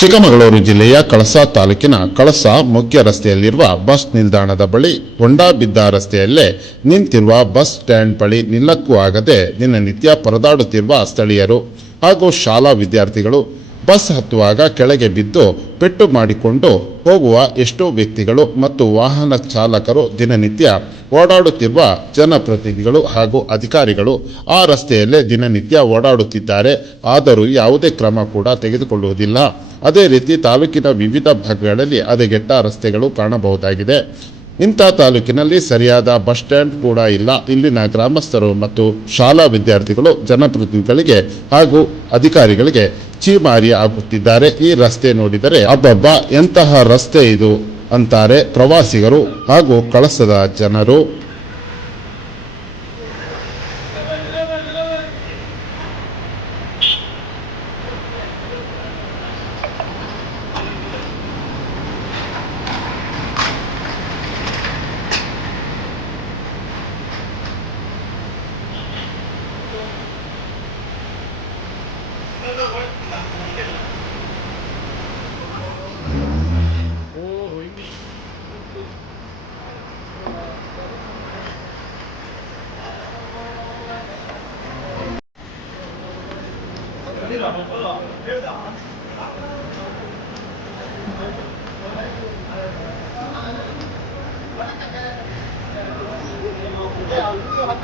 ಚಿಕ್ಕಮಗಳೂರು ಜಿಲ್ಲೆಯ ಕಳಸ ತಾಲೂಕಿನ ಕಳಸ ಮುಖ್ಯ ರಸ್ತೆಯಲ್ಲಿರುವ ಬಸ್ ನಿಲ್ದಾಣದ ಬಳಿ ಹೊಂಡಾಬಿದ್ದ ರಸ್ತೆಯಲ್ಲೇ ನಿಂತಿರುವ ಬಸ್ ಸ್ಟ್ಯಾಂಡ್ ಬಳಿ ನಿಲ್ಲಕ್ಕೂ ಆಗದೆ ದಿನನಿತ್ಯ ಪರದಾಡುತ್ತಿರುವ ಸ್ಥಳೀಯರು ಹಾಗೂ ಶಾಲಾ ವಿದ್ಯಾರ್ಥಿಗಳು ಬಸ್ ಹತ್ತುವಾಗ ಕೆಳಗೆ ಬಿದ್ದು ಪೆಟ್ಟು ಮಾಡಿಕೊಂಡು ಹೋಗುವ ಎಷ್ಟೋ ವ್ಯಕ್ತಿಗಳು ಮತ್ತು ವಾಹನ ಚಾಲಕರು ದಿನನಿತ್ಯ ಓಡಾಡುತ್ತಿರುವ ಜನಪ್ರತಿನಿಧಿಗಳು ಹಾಗೂ ಅಧಿಕಾರಿಗಳು ಆ ರಸ್ತೆಯಲ್ಲೇ ದಿನನಿತ್ಯ ಓಡಾಡುತ್ತಿದ್ದಾರೆ. ಆದರೂ ಯಾವುದೇ ಕ್ರಮ ಕೂಡ ತೆಗೆದುಕೊಳ್ಳುವುದಿಲ್ಲ. ಅದೇ ರೀತಿ ತಾಲೂಕಿನ ವಿವಿಧ ಭಾಗಗಳಲ್ಲಿ ಅದೆಗೆಟ್ಟ ರಸ್ತೆಗಳು ಕಾಣಬಹುದಾಗಿದೆ. ಇಂಥ ತಾಲೂಕಿನಲ್ಲಿ ಸರಿಯಾದ ಬಸ್ ಸ್ಟ್ಯಾಂಡ್ ಕೂಡ ಇಲ್ಲ. ಇಲ್ಲಿನ ಗ್ರಾಮಸ್ಥರು ಮತ್ತು ಶಾಲಾ ವಿದ್ಯಾರ್ಥಿಗಳು ಜನಪ್ರತಿನಿಧಿಗಳಿಗೆ ಹಾಗೂ ಅಧಿಕಾರಿಗಳಿಗೆ ಚೀಮಾರಿ ಆಗುತ್ತಿದ್ದಾರೆ. ಈ ರಸ್ತೆ ನೋಡಿದರೆ ಅಬ್ಬಬ್ಬ ಎಂತಹ ರಸ್ತೆ ಇದು ಅಂತಾರೆ ಪ್ರವಾಸಿಗರು ಹಾಗೂ ಕಳಸದ ಜನರು.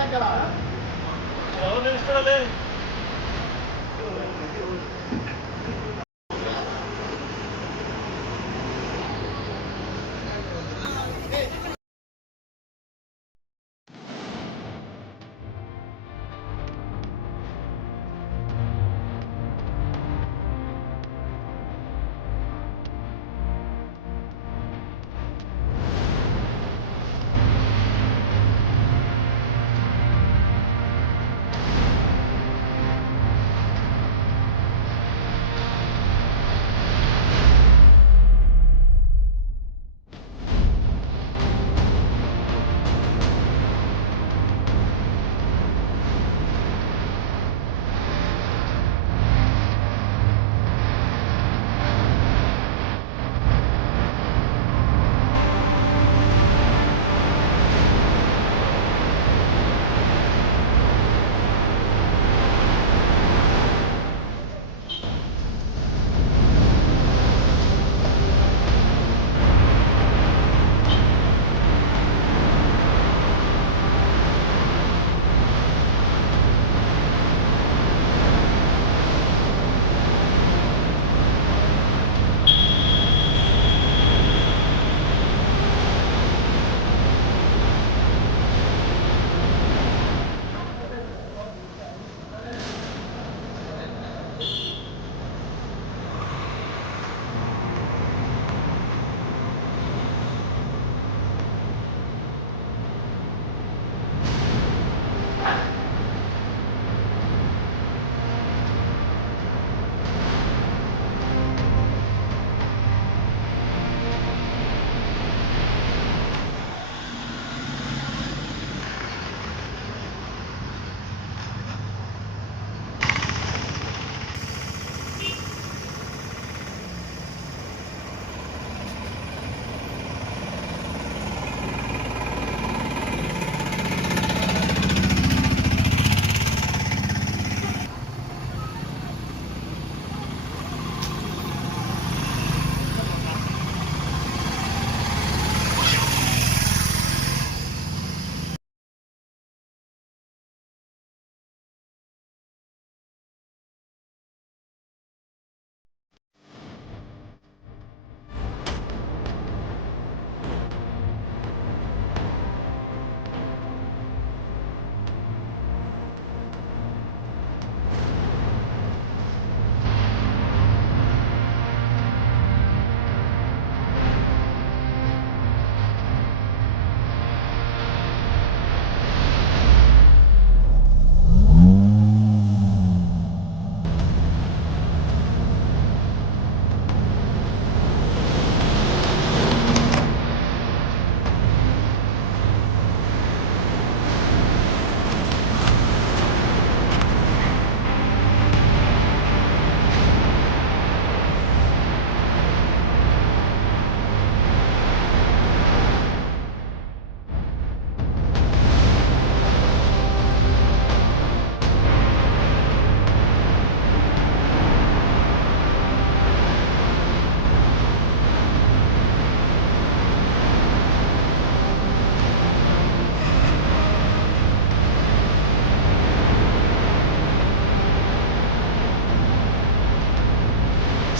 から。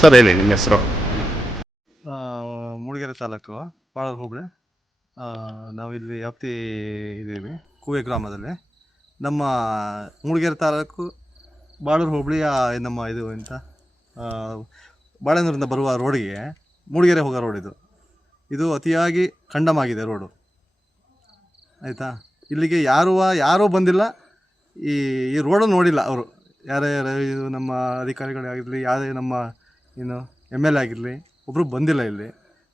ಸರ್, ಹೇಳಿ ನಿಮ್ಮ ಹೆಸರು? ಮೂಡಿಗೆರೆ ತಾಲೂಕು ಬಾಳೂರು ಹೋಬಳಿ. ನಾವಿಲ್ಲಿ ವ್ಯಾಪ್ತಿ ಇದ್ದೀವಿ, ಕೂವೆ ಗ್ರಾಮದಲ್ಲಿ. ನಮ್ಮ ಮೂಡಿಗೆರೆ ತಾಲೂಕು, ಬಾಳೂರು ಹೋಬಳಿಯ ನಮ್ಮ ಇದು ಎಂತ ಬಾಳೆನೂರಿಂದ ಬರುವ ರೋಡಿಗೆ ಮೂಡಿಗೆರೆ ಹೋಗೋ ರೋಡ್ ಇದು. ಇದು ಅತಿಯಾಗಿ ಖಂಡಮಾಗಿದೆ ರೋಡು. ಆಯಿತಾ? ಇಲ್ಲಿಗೆ ಯಾರೂ ಯಾರೂ ಬಂದಿಲ್ಲ. ಈ ಈ ರೋಡನ್ನು ನೋಡಿಲ್ಲ ಅವರು. ಯಾರೇ ಯಾರು ಇದು ನಮ್ಮ ಅಧಿಕಾರಿಗಳಾಗಿರಲಿ ಯಾರೇ ನಮ್ಮ ಏನು ಎಂ ಎಲ್ ಆಗಿರಲಿ ಒಬ್ಬರು ಬಂದಿಲ್ಲ ಇಲ್ಲಿ.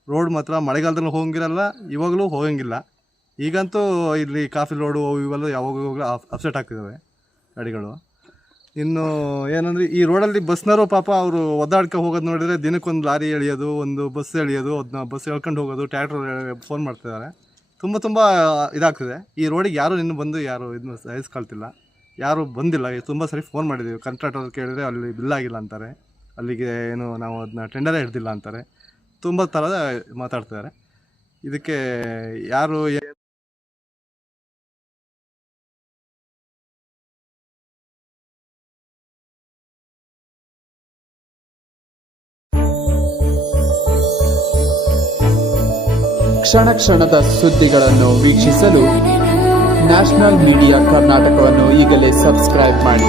ರೋಡ್ ಮಾತ್ರ ಮಳೆಗಾಲದಲ್ಲಿ ಹೋಗಂಗಿರಲ್ಲ, ಇವಾಗಲೂ ಹೋಗಂಗಿಲ್ಲ. ಈಗಂತೂ ಇಲ್ಲಿ ಕಾಫಿ ರೋಡು ಇವೆಲ್ಲ ಯಾವಾಗ ಯಾವಾಗಲೂ ಅಪ್ಸೆಟ್ ಆಗ್ತಿದ್ದಾವೆ ಗಾಡಿಗಳು. ಇನ್ನು ಏನಂದರೆ, ಈ ರೋಡಲ್ಲಿ ಬಸ್ನವರು ಪಾಪ ಅವರು ಒದ್ದಾಡ್ಕೆ ಹೋಗೋದು ನೋಡಿದರೆ ದಿನಕ್ಕೊಂದು ಲಾರಿ ಎಳಿಯೋದು, ಒಂದು ಬಸ್ ಎಳಿಯೋದು ಅದನ್ನ ಬಸ್ ಎಳ್ಕೊಂಡು ಹೋಗೋದು ಟ್ಯಾಕ್ಟ್ರ್ ಫೋನ್ ಮಾಡ್ತಿದ್ದಾರೆ ತುಂಬ ತುಂಬ ಇದಾಗ್ತಿದೆ. ಈ ರೋಡಿಗೆ ಯಾರು ಇನ್ನು ಬಂದು ಯಾರು ಇದನ್ನು ಸಹಿಸ್ಕೊಳ್ತಿಲ್ಲ ಯಾರು ಬಂದಿಲ್ಲ, ತುಂಬ ಸರಿ ಫೋನ್ ಮಾಡಿದ್ದೀವಿ ಕಂಟ್ರಾಕ್ಟರ್ ಕೇಳಿದರೆ ಅಲ್ಲಿ ಬಿಲ್ ಆಗಿಲ್ಲ ಅಂತಾರೆ. ಅಲ್ಲಿಗೆ ಏನು ನಾವು ಅದನ್ನ ಟೆಂಡರೇ ಹಿಡ್ದಿಲ್ಲ ಅಂತಾರೆ. ತುಂಬ ಥರದ ಮಾತಾಡ್ತಿದ್ದಾರೆ. ಇದಕ್ಕೆ ಯಾರು ಕ್ಷಣ ಕ್ಷಣದ ಸುದ್ದಿಗಳನ್ನು ವೀಕ್ಷಿಸಲು ನ್ಯಾಷನಲ್ ಮೀಡಿಯಾ ಕರ್ನಾಟಕವನ್ನು ಈಗಲೇ ಸಬ್ಸ್ಕ್ರೈಬ್ ಮಾಡಿ.